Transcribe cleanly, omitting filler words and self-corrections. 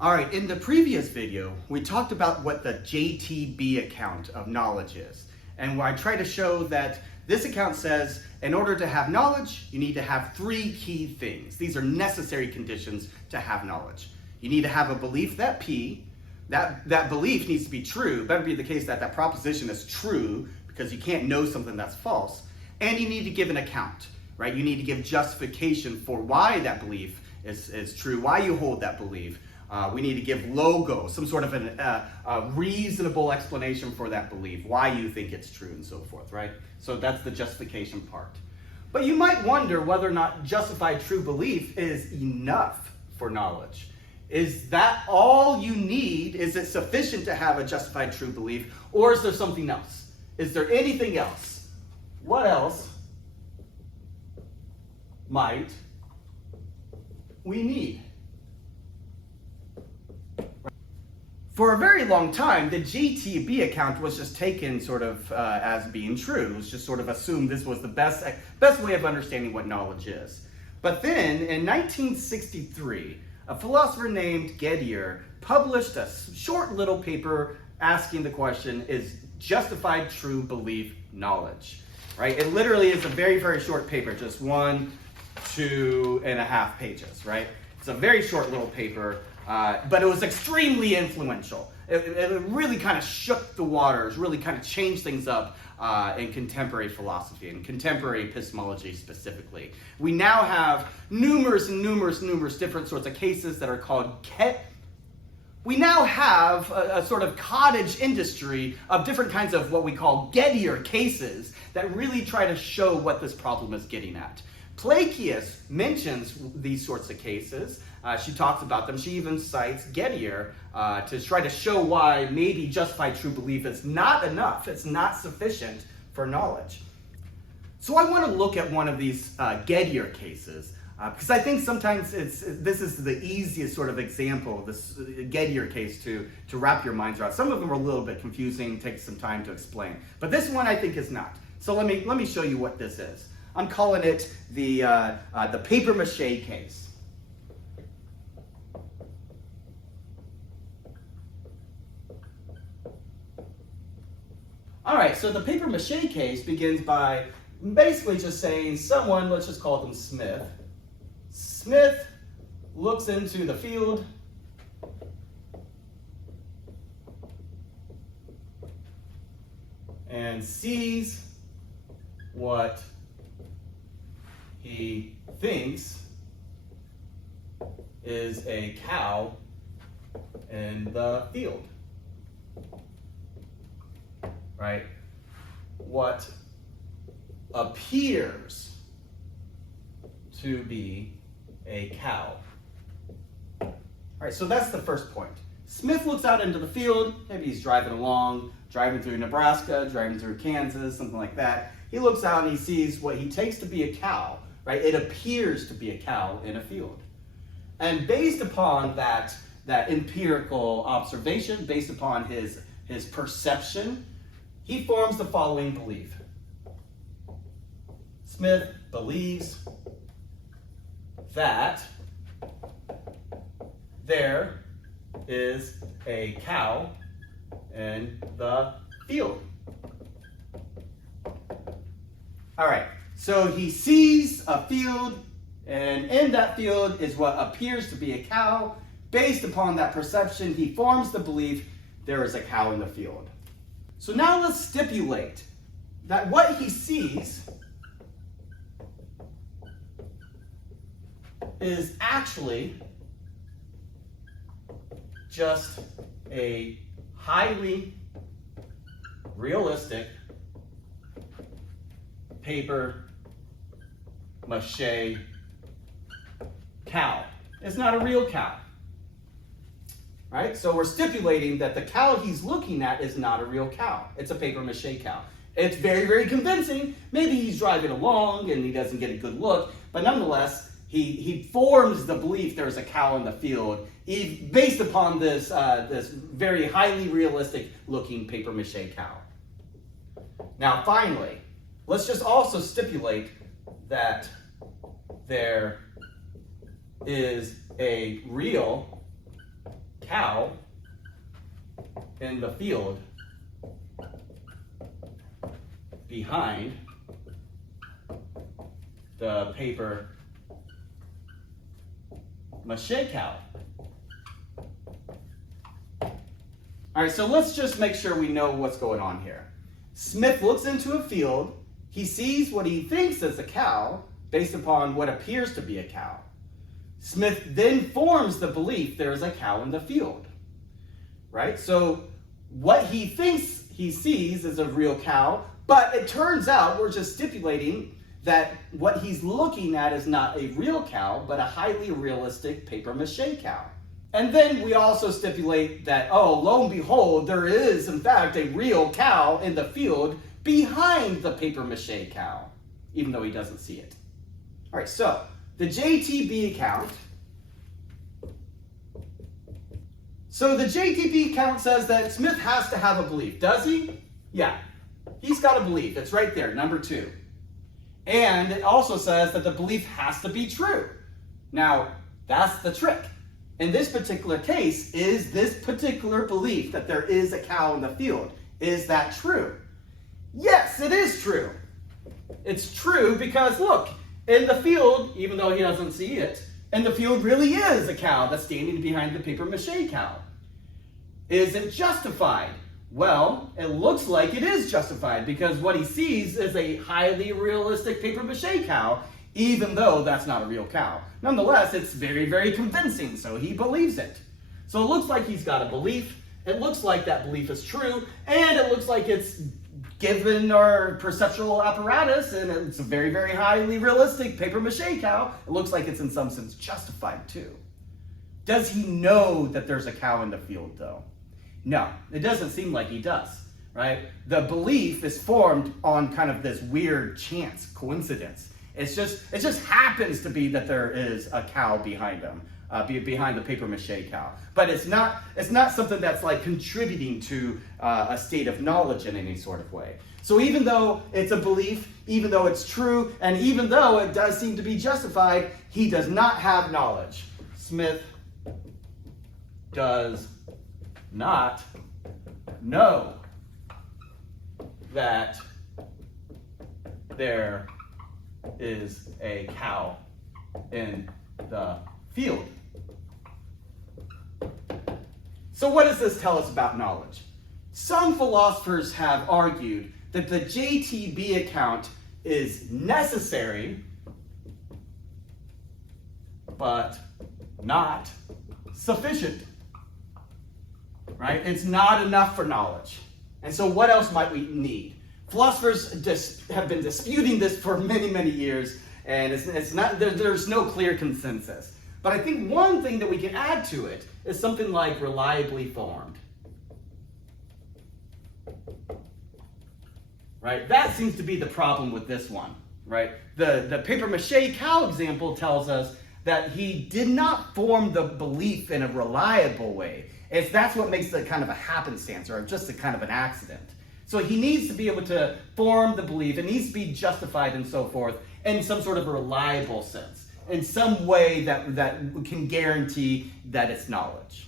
All right, in the previous video, we talked about what the JTB account of knowledge is. And I tried to show that this account says, in order to have knowledge, you need to have three key things. These are necessary conditions to have knowledge. You need to have a belief that P, that belief needs to be true. It better be the case that that proposition is true, because you can't know something that's false. And you need to give an account, right? You need to give justification for why that belief is true, why you hold that belief. We need to give logo, some sort of a reasonable explanation for that belief, why you think it's true and so forth, right? So that's the justification part. But you might wonder whether or not justified true belief is enough for knowledge. Is that all you need? Is it sufficient to have a justified true belief? Or is there something else? Is there anything else? What else might we need? For a very long time, the GTB account was just taken sort of as being true. It was just sort of assumed this was the best way of understanding what knowledge is. But then, in 1963, a philosopher named Gettier published a short little paper asking the question, is justified true belief knowledge? Right? It literally is a very, very short paper, just 1, 2.5 pages, right? It's a very short little paper. But it was extremely influential. It really kind of shook the waters, really kind of changed things up in contemporary philosophy and contemporary epistemology specifically. We now have numerous different sorts of cases that are called We now have a sort of cottage industry of different kinds of what we call Gettier cases that really try to show what this problem is getting at. Placius mentions these sorts of cases. She talks about them. She even cites Gettier to try to show why maybe justified true belief is not enough. It's not sufficient for knowledge. So I want to look at one of these Gettier cases because I think sometimes this is the easiest sort of example, this Gettier case to wrap your minds around. Some of them are a little bit confusing, take some time to explain. But this one I think is not. So let me show you what this is. I'm calling it the paper mâché case. All right, so the paper mâché case begins by basically just saying someone, let's just call them Smith. Smith looks into the field and sees what he thinks is a cow in the field. Right? What appears to be a cow. All right, so that's the first point. Smith looks out into the field. Maybe he's driving along, driving through Nebraska, driving through Kansas, something like that. He looks out and he sees what he takes to be a cow, right? It appears to be a cow in a field. And based upon that empirical observation, based upon his perception, he forms the following belief. Smith believes that there is a cow in the field. All right, so he sees a field, and in that field is what appears to be a cow. Based upon that perception, he forms the belief there is a cow in the field. So now let's stipulate that what he sees is actually just a highly realistic paper mâché cow. It's not a real cow. Right? So we're stipulating that the cow he's looking at is not a real cow. It's a paper mache cow. It's very, very convincing. Maybe he's driving along and he doesn't get a good look, but nonetheless, he forms the belief there's a cow in the field based upon this very highly realistic looking paper mache cow. Now finally, let's just also stipulate that there is a real cow in the field behind the paper mâché cow. All right, so let's just make sure we know what's going on here. Smith looks into a field. He sees what he thinks is a cow based upon what appears to be a cow. Smith then forms the belief there is a cow in the field, right? So what he thinks he sees is a real cow, but it turns out we're just stipulating that what he's looking at is not a real cow, but a highly realistic paper mâché cow. And then we also stipulate that, oh, lo and behold, there is, in fact, a real cow in the field behind the paper mâché cow, even though he doesn't see it. All right, so the JTB account. So the JTB account says that Smith has to have a belief. Does he? Yeah, he's got a belief. It's right there, number 2. And it also says that the belief has to be true. Now, that's the trick. In this particular case, is this particular belief that there is a cow in the field, is that true? Yes, it is true. It's true because, look, in the field, even though he doesn't see it, in the field really is a cow that's standing behind the paper mâché cow. Is it justified? Well, it looks like it is justified because what he sees is a highly realistic paper mâché cow, even though that's not a real cow. Nonetheless, it's very, very convincing, so he believes it. So it looks like he's got a belief, it looks like that belief is true, and it looks like it's given our perceptual apparatus, and it's a very, very highly realistic paper mâché cow. It looks like it's in some sense justified too. Does he know that there's a cow in the field though? No, it doesn't seem like he does, right? The belief is formed on kind of this weird chance, coincidence. It just happens to be that there is a cow behind him, behind the paper mâché cow. But it's not something that's like contributing to a state of knowledge in any sort of way. So even though it's a belief, even though it's true, and even though it does seem to be justified, he does not have knowledge. Smith does not know that there is a cow in the field. So what does this tell us about knowledge? Some philosophers have argued that the JTB account is necessary, but not sufficient. Right? It's not enough for knowledge. And so what else might we need? Philosophers have been disputing this for many, many years, and there's no clear consensus. But I think one thing that we can add to it is something like reliably formed. Right? That seems to be the problem with this one. Right? The paper mache cow example tells us that he did not form the belief in a reliable way. That's what makes it kind of a happenstance or just a kind of an accident. So he needs to be able to form the belief. It needs to be justified and so forth in some sort of a reliable sense, in some way that can guarantee that it's knowledge.